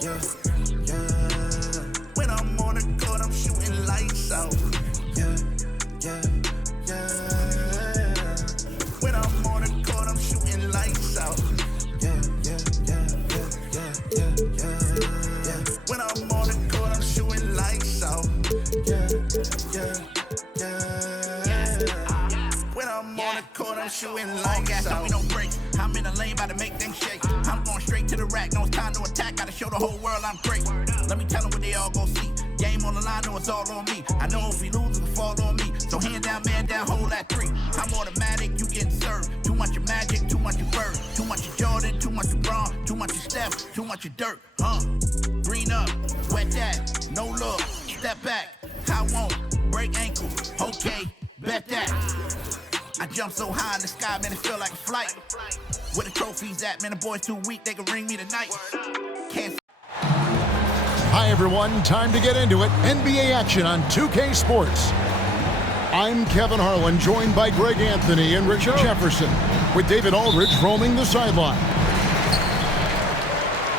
yeah, yeah. When I'm on the court, I'm shooting lights out. Yeah, yeah, yeah. When I'm on the court, I'm shooting lights out. Yeah, yeah, yeah, yeah, yeah, yeah, yeah. When I'm on the court, I'm shooting lights out. Yeah, yeah, yeah. When I'm on the court, I'm shooting lights out. We don't break. I'm in the lane, about to make things shake. I'm going straight to the rack, no time to attack. Gotta show the whole world I'm great. Let me tell them what they all gon' see. Game on the line, know it's all on me. I know if we lose, it'll fall on me. So hand down, man down, hold that 3. I'm automatic, you getting served. Too much of Magic, too much of Bird. Too much of Jordan, too much of Braun. Too much of Steph, too much of Dirk. Green up, wet that, no look. Step back, I won't break ankle. Okay, bet that. I jump so high in the sky, man, it feel like a flight. Where the trophies at, man, the boys too weak, they can ring me tonight. Can't. Hi, everyone. Time to get into it. NBA action on 2K Sports. I'm Kevin Harlan, joined by Greg Anthony and Richard Jefferson, with David Aldridge roaming the sideline.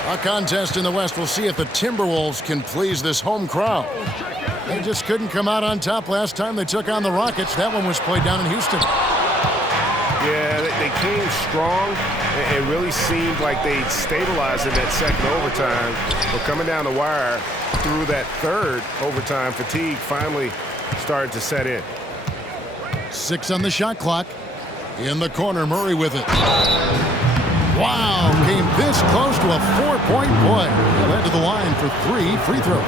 A contest in the West. We'll see if the Timberwolves can please this home crowd. They just couldn't come out on top last time they took on the Rockets. That one was played down in Houston. Yeah, they came strong. It really seemed like they stabilized in that second overtime. But coming down the wire through that third overtime, fatigue finally started to set in. 6 on the shot clock. In the corner, Murray with it. Wow, came this close to a 4-point play. He led to the line for 3 free throws.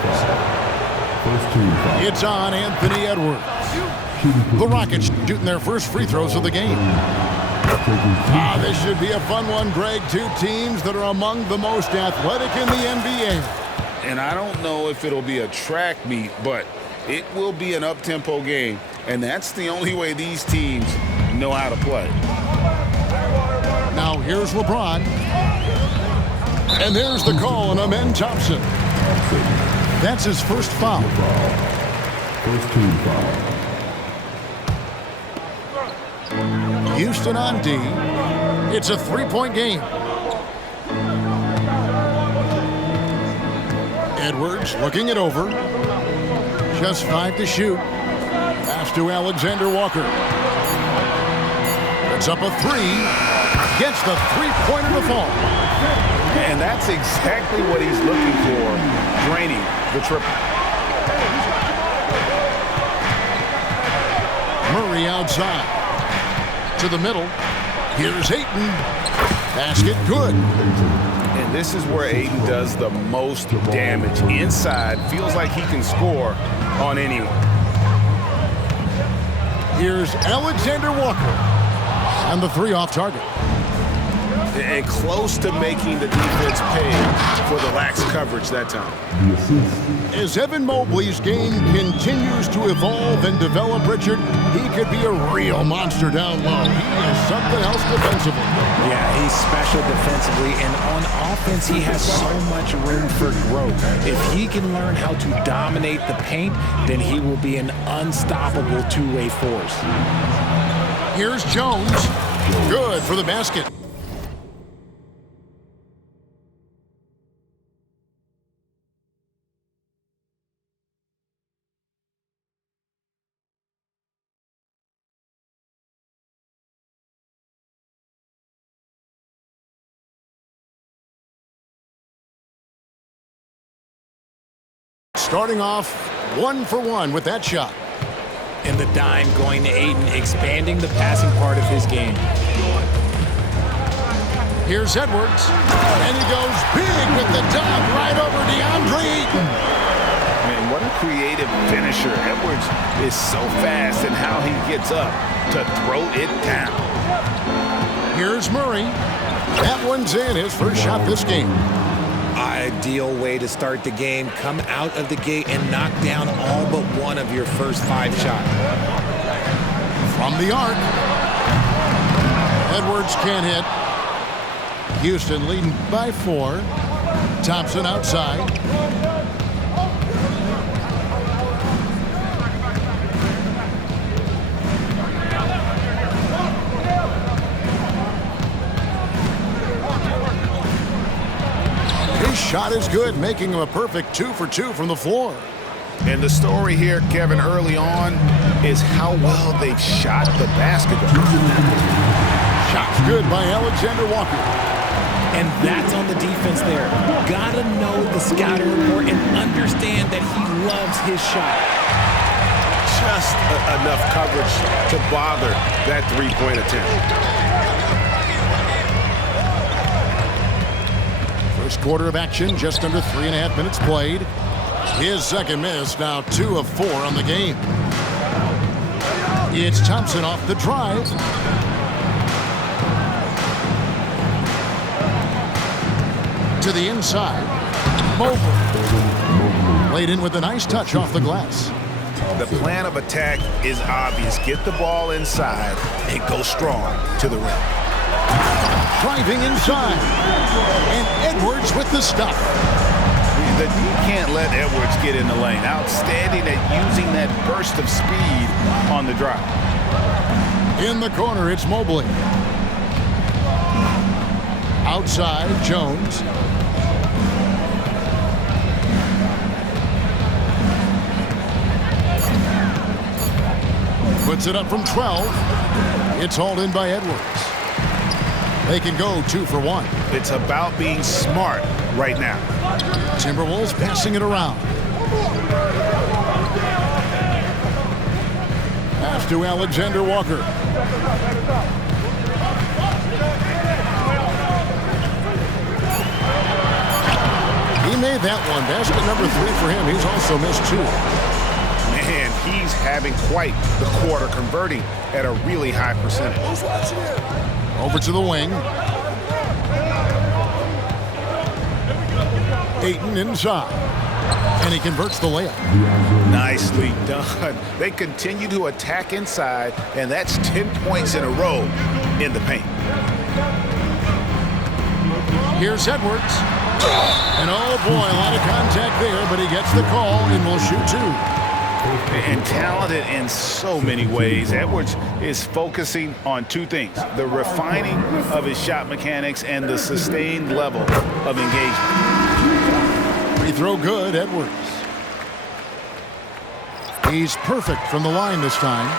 It's on Anthony Edwards. The Rockets shooting their first free throws of the game. This should be a fun one, Greg. 2 teams that are among the most athletic in the NBA. And I don't know if it'll be a track meet, but it will be an up-tempo game. And that's the only way these teams know how to play. Now here's LeBron. And there's the call on Amen Thompson. That's his first foul. First team foul. Houston on D. It's a 3-point game. Edwards looking it over. Just 5 to shoot. Pass to Alexander Walker. It's up a 3. Gets the 3-pointer to fall. And that's exactly what he's looking for, draining the triple. Murray outside. To the middle. Here's Ayton. Basket good. And this is where Ayton does the most damage. Inside, feels like he can score on anyone. Here's Alexander Walker. And the 3 off target. And close to making the defense pay for the lax coverage that time. As Evan Mobley's game continues to evolve and develop, Richard, he could be a real monster down low. He is something else defensively. Yeah, he's special defensively, and on offense, he has so much room for growth. If he can learn how to dominate the paint, then he will be an unstoppable two-way force. Here's Jones. Good for the basket. Starting off 1 for 1 with that shot. And the dime going to Ayton, expanding the passing part of his game. Here's Edwards. And he goes big with the dunk right over DeAndre Ayton. Man, what a creative finisher. Edwards is so fast in how he gets up to throw it down. Here's Murray. That one's in, his first shot this game. Ideal way to start the game. Come out of the gate and knock down all but one of your first 5 shots. From the arc. Edwards can't hit. Houston leading by 4. Thompson outside. shot is good, making him a perfect 2 for 2 from the floor. And the story here, Kevin, early on is how well they've shot the basketball. Shots good by Alexander Walker. And that's on the defense there. Gotta know the scouting report and understand that he loves his shot. Just enough coverage to bother that three-point attempt. First quarter of action, just under 3.5 minutes played. His second miss, now 2 of 4 on the game. It's Thompson off the drive. To the inside. Mobley. Laid in with a nice touch off the glass. The plan of attack is obvious. Get the ball inside and go strong to the rim. Driving inside. And Edwards with the stop. You can't let Edwards get in the lane. Outstanding at using that burst of speed on the drive. In the corner, it's Mobley. Outside, Jones. Puts it up from 12. It's hauled in by Edwards. They can go 2 for 1. It's about being smart right now. Timberwolves passing it around. Pass to Alexander Walker. He made that one. Basket number 3 for him. He's also missed 2. Man, he's having quite the quarter, converting at a really high percentage. Over to the wing. Ayton inside. And he converts the layup. Nicely done. They continue to attack inside, and that's 10 points in a row in the paint. Here's Edwards. And oh boy, a lot of contact there, but he gets the call and will shoot 2. And talented in so many ways. Edwards is focusing on 2 things: the refining of his shot mechanics and the sustained level of engagement. Free throw good, Edwards. He's perfect from the line this time.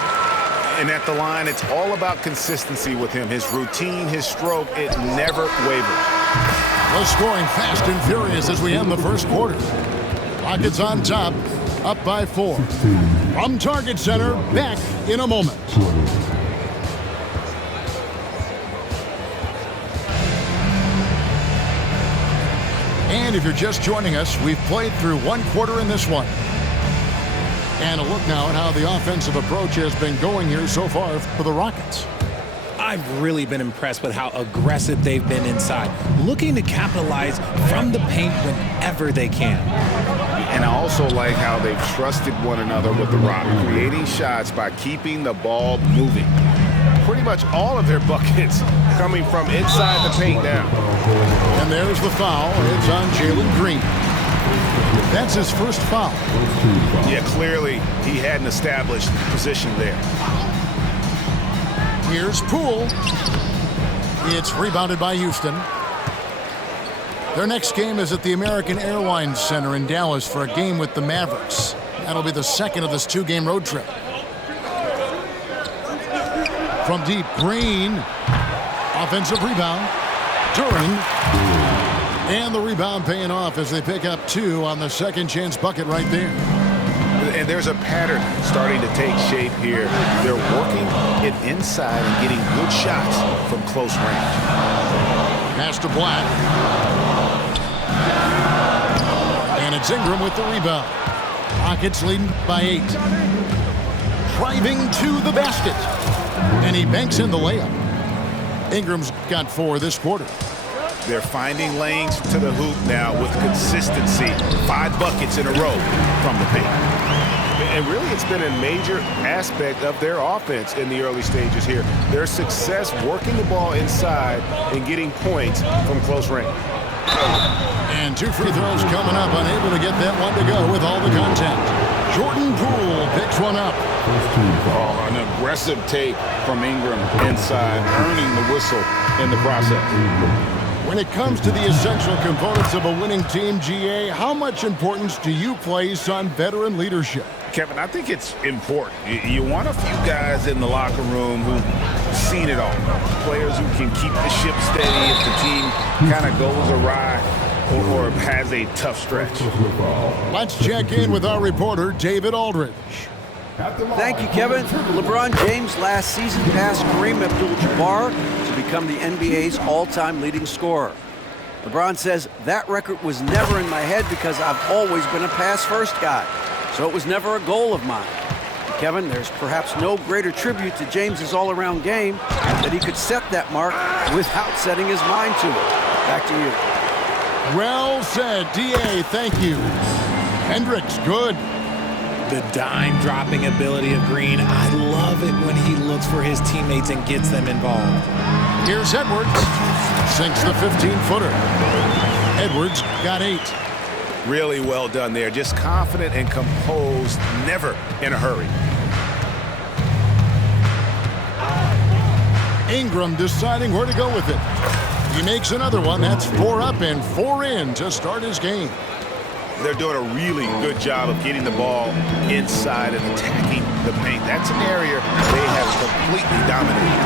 And at the line, it's all about consistency with him. His routine, his stroke, it never wavers. Well, scoring fast and furious as we end the first quarter. Rockets on top, up by 4. From Target Center, back in a moment. And if you're just joining us, we've played through 1 quarter in this one. And a look now at how the offensive approach has been going here so far for the Rockets. I've really been impressed with how aggressive they've been inside, looking to capitalize from the paint whenever they can. And I also like how they've trusted one another with the rock, creating shots by keeping the ball moving. Pretty much all of their buckets coming from inside the paint now. And there's the foul. It's on Jalen Green. That's his first foul. Yeah, clearly he had an established position there. Here's Poole. It's rebounded by Houston. Their next game is at the American Airlines Center in Dallas for a game with the Mavericks. That'll be the second of this 2-game road trip. From deep, Green. Offensive rebound. Duren. And the rebound paying off as they pick up 2 on the second chance bucket right there. And there's a pattern starting to take shape here. They're working it inside and getting good shots from close range. Pass to Black. And it's Ingram with the rebound. Rockets leading by 8. Driving to the basket. And he banks in the layup. Ingram's got 4 this quarter. They're finding lanes to the hoop now with consistency. 5 buckets in a row from the paint. And really, it's been a major aspect of their offense in the early stages here. Their success working the ball inside and getting points from close range. And 2 free throws coming up, unable to get that one to go with all the contact. Jordan Poole picks one up. Oh, an aggressive take from Ingram inside, earning the whistle in the process. When it comes to the essential components of a winning team, GA, how much importance do you place on veteran leadership? Kevin, I think it's important. You want a few guys in the locker room who've seen it all. Players who can keep the ship steady if the team kind of goes awry or has a tough stretch. Let's check in with our reporter, David Aldridge. Thank you, Kevin. LeBron James last season passed Kareem Abdul-Jabbar to become the NBA's all-time leading scorer. LeBron says, that record was never in my head because I've always been a pass-first guy, so it was never a goal of mine. And Kevin, there's perhaps no greater tribute to James's all-around game that he could set that mark without setting his mind to it. Back to you. Well said, DA, thank you. Hendricks, good. The dime-dropping ability of Green. I love it when he looks for his teammates and gets them involved. Here's Edwards. Sinks the 15-footer. Edwards got 8. Really well done there. Just confident and composed, never in a hurry. Ingram deciding where to go with it. He makes another one. That's 4 up and 4 in to start his game. They're doing a really good job of getting the ball inside and attacking the paint. That's an area they have completely dominated.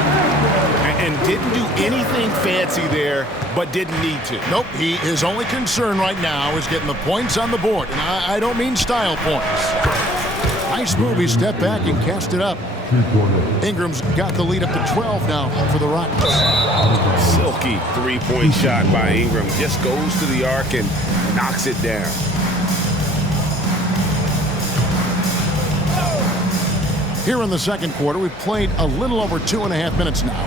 And didn't do anything fancy there, but didn't need to. Nope, his only concern right now is getting the points on the board. And I don't mean style points. Nice move. He stepped back and cast it up. Ingram's got the lead up to 12 now for the Rockets. Silky three-point shot by Ingram. Just goes to the arc and knocks it down. Here in the second quarter, we've played a little over 2.5 minutes now.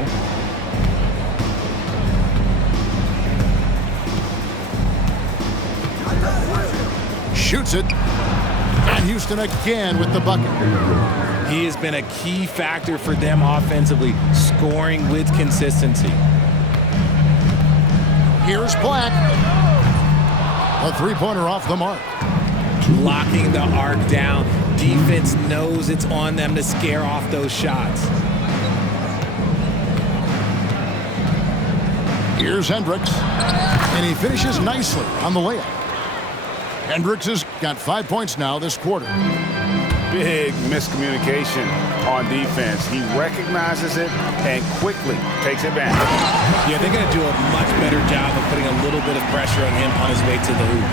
Shoots it. And Houston again with the bucket. He has been a key factor for them offensively, scoring with consistency. Here's Black. A three-pointer off the mark. Locking the arc down. Defense knows it's on them to scare off those shots. Here's Hendricks. And he finishes nicely on the layup. Hendricks has got 5 points now this quarter. Big miscommunication on defense. He recognizes it and quickly takes advantage. Yeah, they're going to do a much better job of putting a little bit of pressure on him on his way to the hoop.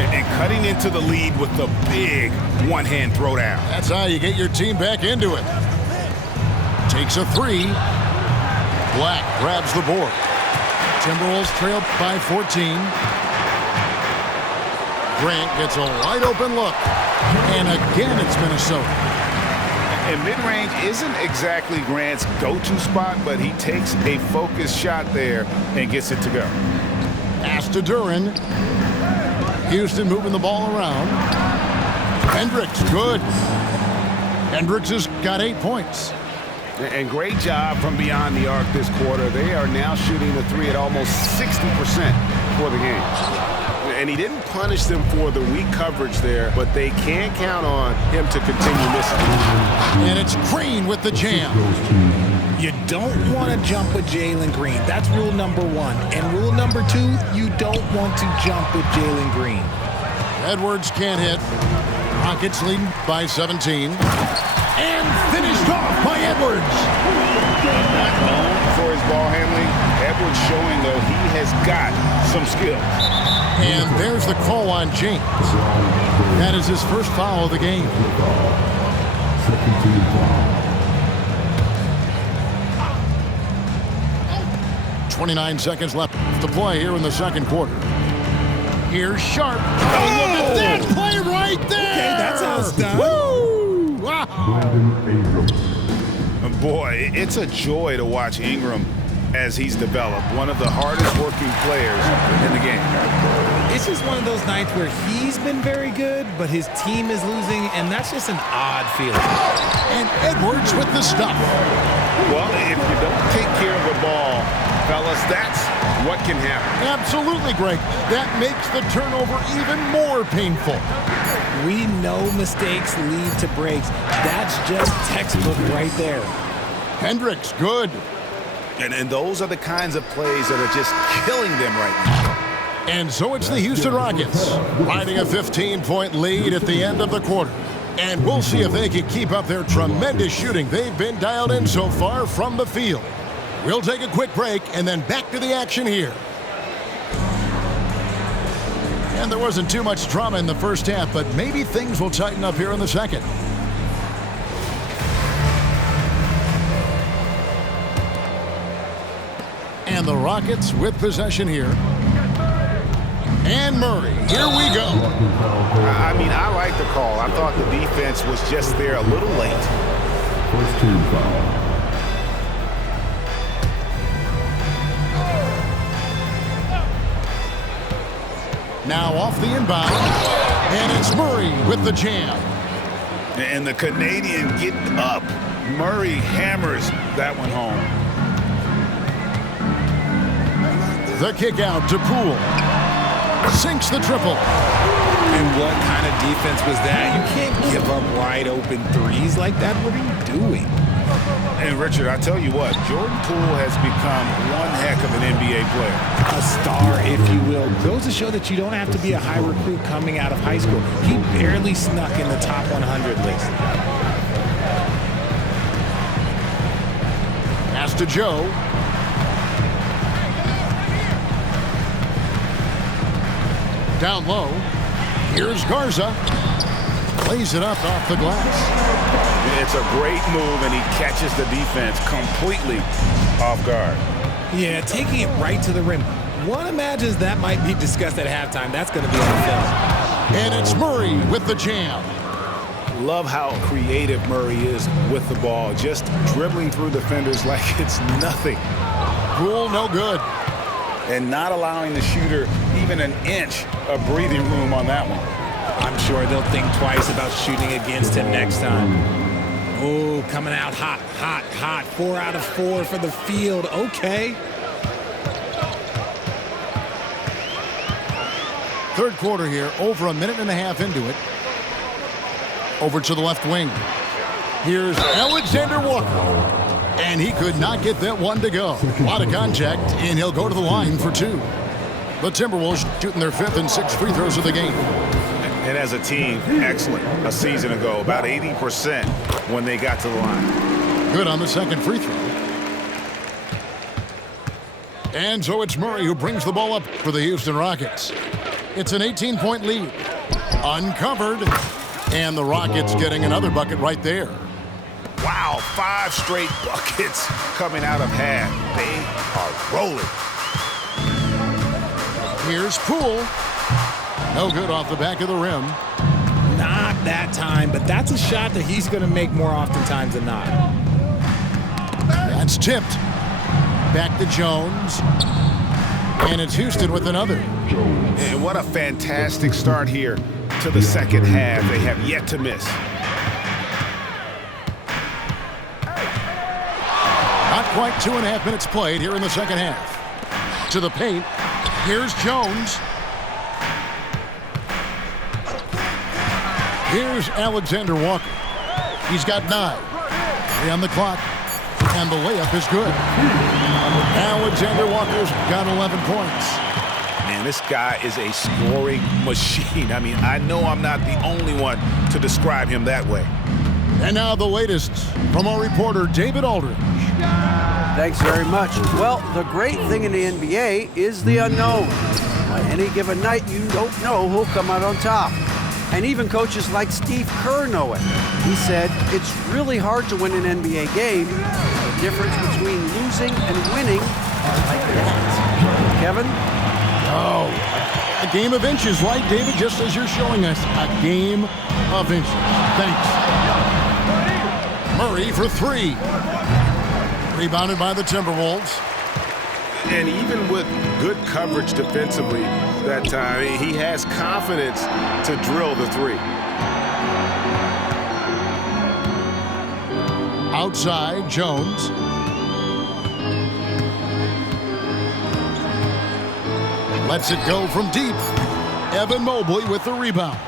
And cutting into the lead with the big one-hand throwdown. That's how you get your team back into it. Takes a 3. Black grabs the board. Timberwolves trail by 14. Grant gets a wide-open look. And again, it's Minnesota. And mid-range isn't exactly Grant's go-to spot, but he takes a focused shot there and gets it to go. Pass to Duren. Houston moving the ball around. Hendricks, good. Hendricks has got 8 points. And great job from beyond the arc this quarter. They are now shooting the 3 at almost 60% for the game. And he didn't punish them for the weak coverage there, but they can count on him to continue missing. And it's Green with the jam. You don't want to jump with Jalen Green. That's rule number 1. And rule number 2, you don't want to jump with Jalen Green. Edwards can't hit. Rockets leading by 17. And finished off by Edwards. Not known for his ball handling. Edwards showing, though, he has got some skill. And there's the call on James. That is his first foul of the game. 29 seconds left to play here in the second quarter. Here's Sharp. Oh, look at that play right there. Okay, that's how it's done. Woo! Wow. Boy, it's a joy to watch Ingram as he's developed. One of the hardest working players in the game. It's just one of those nights where he's been very good, but his team is losing, and that's just an odd feeling. And Edwards with the stuff. Well, if you don't take care of the ball, fellas, that's what can happen. Absolutely, Greg. That makes the turnover even more painful. We know mistakes lead to breaks. That's just textbook right there. Hendricks, good. And those are the kinds of plays that are just killing them right now. And so it's the Houston Rockets riding a 15-point lead at the end of the quarter. And we'll see if they can keep up their tremendous shooting they've been dialed in so far from the field. We'll take a quick break and then back to the action here. And there wasn't too much drama in the first half, but maybe things will tighten up here in the second. And the Rockets with possession here. And Murray, here we go. I mean, I like the call. I thought the defense was just there a little late. First team foul. Now off the inbound. And it's Murray with the jam. And the Canadian getting up. Murray hammers that one home. The kick out to Poole. Sinks the triple. And what kind of defense was that? You can't give up wide open threes like that. What are you doing? And Richard, I tell you what, Jordan Poole has become one heck of an NBA player. A star, if you will. Goes to show that you don't have to be a high recruit coming out of high school. He barely snuck in the top 100 list. Pass to Joe. Down low. Here's Garza. Plays it up off the glass. It's a great move, and he catches the defense completely off guard. Yeah, taking it right to the rim. One imagines that might be discussed at halftime. That's going to be on film. And it's Murray with the jam. Love how creative Murray is with the ball, just dribbling through defenders like it's nothing. Poole, no good. And not allowing the shooter even an inch of breathing room on that one. I'm sure they'll think twice about shooting against him next time. Oh, coming out hot, hot, hot. 4 out of 4 for the field. Okay. Third quarter here, over a minute and a half into it. Over to the left wing. Here's Alexander Walker. And he could not get that one to go. A lot of contact, and he'll go to the line for 2. The Timberwolves shooting their 5th and 6th free throws of the game. And as a team, excellent a season ago. About 80% when they got to the line. Good on the second free throw. And so it's Murray who brings the ball up for the Houston Rockets. It's an 18-point lead. Uncovered. And the Rockets getting another bucket right there. Wow, 5 straight buckets coming out of half. They are rolling. Here's Poole. No good off the back of the rim. Not that time, but that's a shot that he's going to make more oftentimes than not. That's tipped. Back to Jones. And it's Houston with another. And what a fantastic start here to the second half. They have yet to miss. Not quite 2.5 minutes played here in the second half. To the paint. Here's Jones. Here's Alexander Walker. He's got 9. 3 on the clock. And the layup is good. Alexander Walker's got 11 points. Man, this guy is a scoring machine. I mean, I know I'm not the only one to describe him that way. And now the latest from our reporter, David Aldridge. Thanks very much. Well, the great thing in the NBA is the unknown. On any given night, you don't know who'll come out on top. And even coaches like Steve Kerr know it. He said, it's really hard to win an NBA game. The difference between losing and winning are like that. Kevin? Oh, a game of inches, right, David? Just as you're showing us, a game of inches. Thanks. Murray for 3. Rebounded by the Timberwolves. And even with good coverage defensively that time, he has confidence to drill the 3. Outside, Jones. Lets it go from deep. Evan Mobley with the rebound.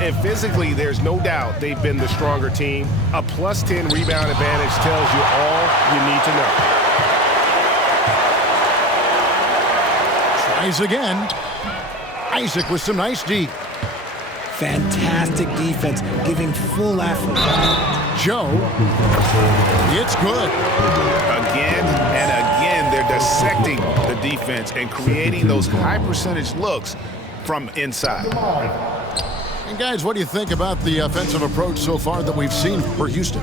And physically, there's no doubt they've been the stronger team. A +10 rebound advantage tells you all you need to know. Tries again. Isaac with some nice D. Fantastic defense, giving full effort. Joe. It's good. Again and again, they're dissecting the defense and creating those high percentage looks from inside. And guys, what do you think about the offensive approach so far that we've seen for Houston?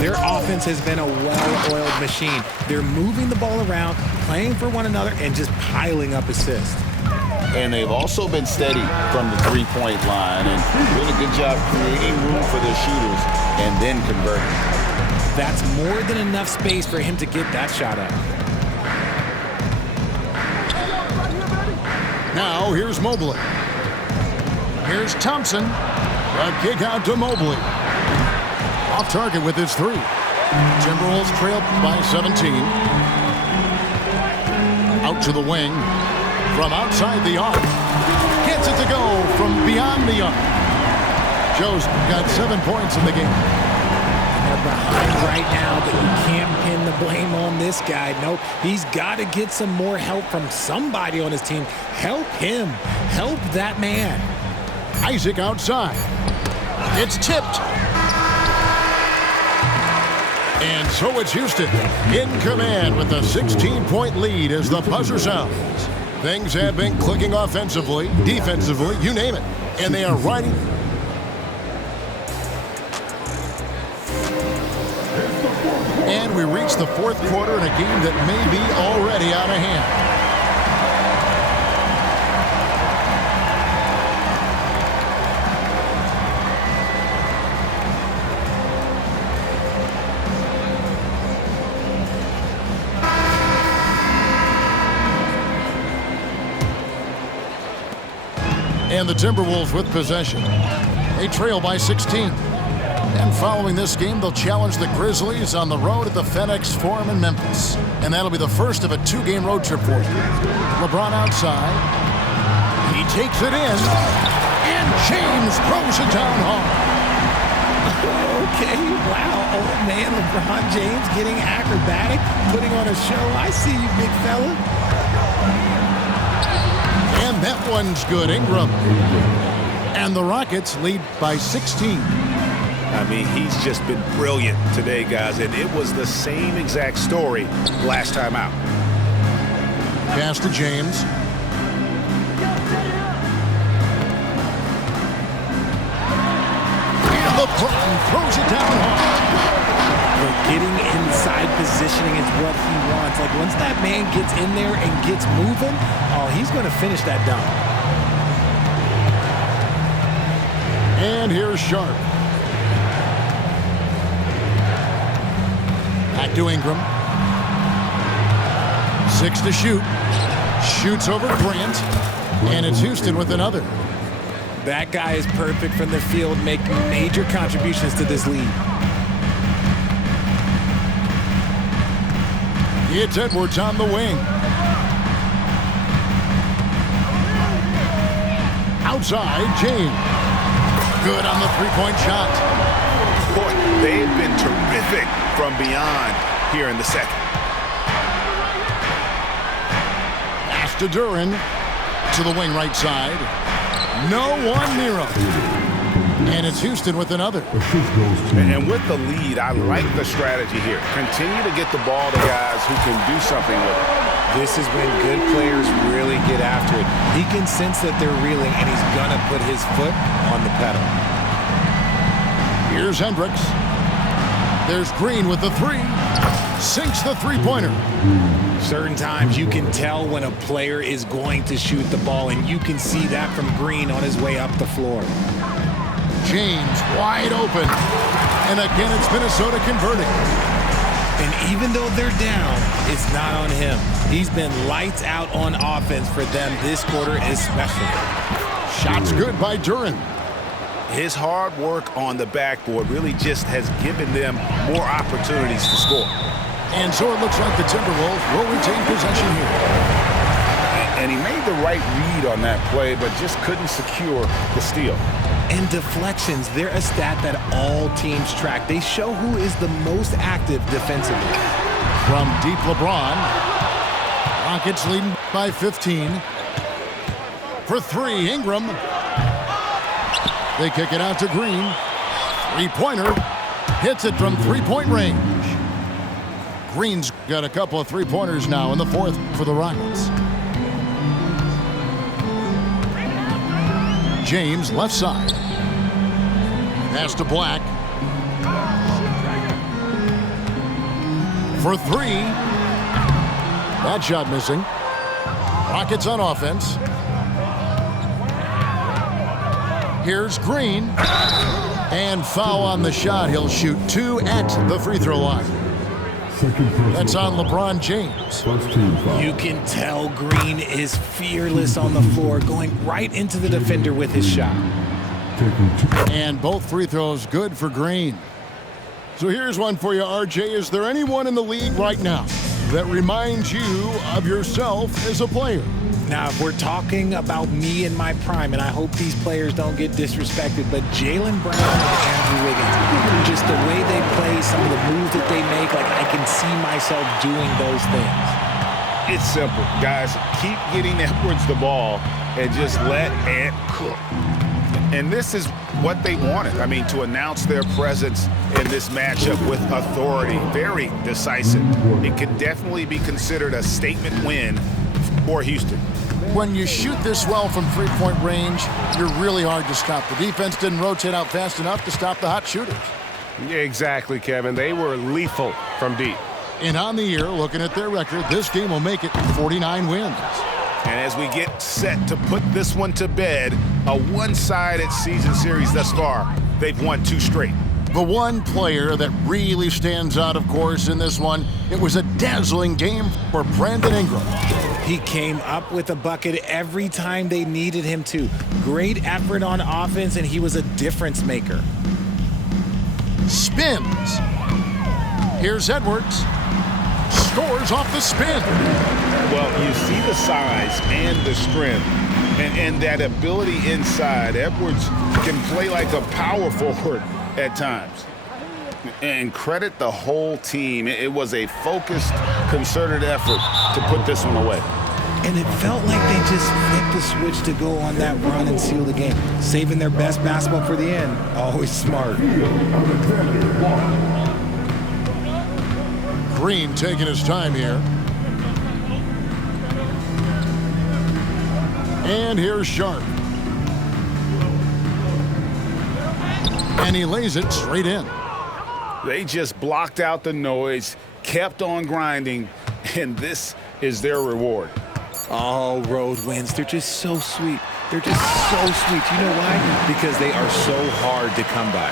Their offense has been a well-oiled machine. They're moving the ball around, playing for one another, and just piling up assists. And they've also been steady from the three-point line and doing a good job creating room for their shooters and then converting. That's more than enough space for him to get that shot up. Now, here's Mobley. Here's Thompson. A kick out to Mobley. Off target with his three. Timberwolves trail by 17. Out to the wing. From outside the arc. Gets it to go from beyond the arc. Joe's got 7 points in the game. They're behind right now, but you can't pin the blame on this guy. Nope, he's got to get some more help from somebody on his team. Help him. Help that man. Isaac outside. It's tipped. And so it's Houston in command with a 16-point lead as the buzzer sounds. Things have been clicking offensively, defensively, you name it. And they are riding. And we reach the fourth quarter in a game that may be already out of hand. And the Timberwolves with possession. They trail by 16. And following this game, they'll challenge the Grizzlies on the road at the FedEx Forum in Memphis. And that'll be the first of a 2-game road trip for them. LeBron outside. He takes it in. And James throws it down hard. Okay, wow. Old man LeBron James getting acrobatic, putting on a show. I see you, big fella. And that one's good. Ingram. And the Rockets lead by 16. I mean, he's just been brilliant today, guys, and it was the same exact story last time out. Pass to James. And LeBron throws it down hard. But getting inside positioning is what he wants. Like, once that man gets in there and gets moving, oh, he's going to finish that dunk. And here's Sharp. Back to Ingram. 6 to shoot. Shoots over Grant. And it's Houston with another. That guy is perfect from the field, making major contributions to this lead. It's Edwards on the wing. Outside, James. Good on the three-point shot. Boy, they've been terrific from beyond here in the second. Pass to Duren. To the wing right side. No one near him. And it's Houston with another. And with the lead, I like the strategy here. Continue to get the ball to guys who can do something with it. This is when good players really get after it. He can sense that they're reeling, and he's going to put his foot on the pedal. Here's Hendricks. There's Green with the three. Sinks the three-pointer. Certain times you can tell when a player is going to shoot the ball, and you can see that from Green on his way up the floor. James wide open. And again, it's Minnesota converting. And even though they're down, it's not on him. He's been lights out on offense for them this quarter especially. Shots good by Duren. His hard work on the backboard really just has given them more opportunities to score. And so it looks like the Timberwolves will retain possession here. And he made the right read on that play, but just couldn't secure the steal. And deflections, they're a stat that all teams track. They show who is the most active defensively. From deep LeBron. Rockets leading. by 15. For three, Ingram. They kick it out to Green. Three-pointer. Hits it from three-point range. Green's got a couple of three-pointers now in the fourth for the Rockets. James, left side. Pass to Black. For three. That shot missing. Rockets on offense. Here's Green. And foul on the shot. He'll shoot two at the free throw line. That's on LeBron James. You can tell Green is fearless on the floor, going right into the defender with his shot. And both free throws good for Green. So here's one for you, RJ. Is there anyone in the league right now that reminds you of yourself as a player? Now, if we're talking about me in my prime, and I hope these players don't get disrespected, but Jaylen Brown and Andrew Wiggins, just the way they play, some of the moves that they make, like I can see myself doing those things. It's simple, guys. Keep getting Edwards the ball and just let Ant cook. And this is what they wanted. I mean, to announce their presence in this matchup with authority, very decisive. It could definitely be considered a statement win for Houston. When you shoot this well from three-point range, you're really hard to stop. The defense didn't rotate out fast enough to stop the hot shooters. Yeah, exactly, Kevin. They were lethal from deep. And on the year, looking at their record, this game will make it 49 wins. And as we get set to put this one to bed, a one-sided season series thus far, they've won 2 straight. The one player that really stands out, of course, in this one, it was a dazzling game for Brandon Ingram. He came up with a bucket every time they needed him to. Great effort on offense, and he was a difference maker. Spins. Here's Edwards. Scores off the spin. Well, you see the size and the strength and that ability inside. Edwards can play like a power forward at times. And credit the whole team. It was a focused, concerted effort to put this one away. And it felt like they just flipped the switch to go on that run and seal the game. Saving their best basketball for the end. Always smart. Green taking his time here. And here's Sharp. And he lays it straight in. They just blocked out the noise, kept on grinding, and this is their reward. All road wins. They're just so sweet. They're just so sweet. You know why? Because they are so hard to come by.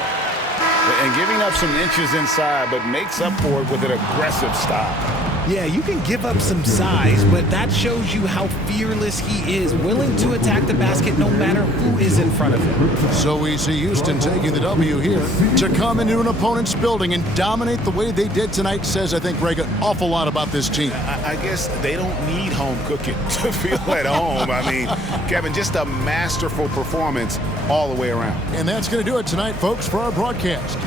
And giving up some inches inside, but makes up for it with an aggressive stop. Yeah, you can give up some size, but that shows you how fearless he is, willing to attack the basket no matter who is in front of him. So we see Houston taking the W here. To come into an opponent's building and dominate the way they did tonight says, I think, Greg, an awful lot about this team. I guess they don't need home cooking to feel at home. I mean, Kevin, just a masterful performance all the way around. And that's going to do it tonight, folks, for our broadcast.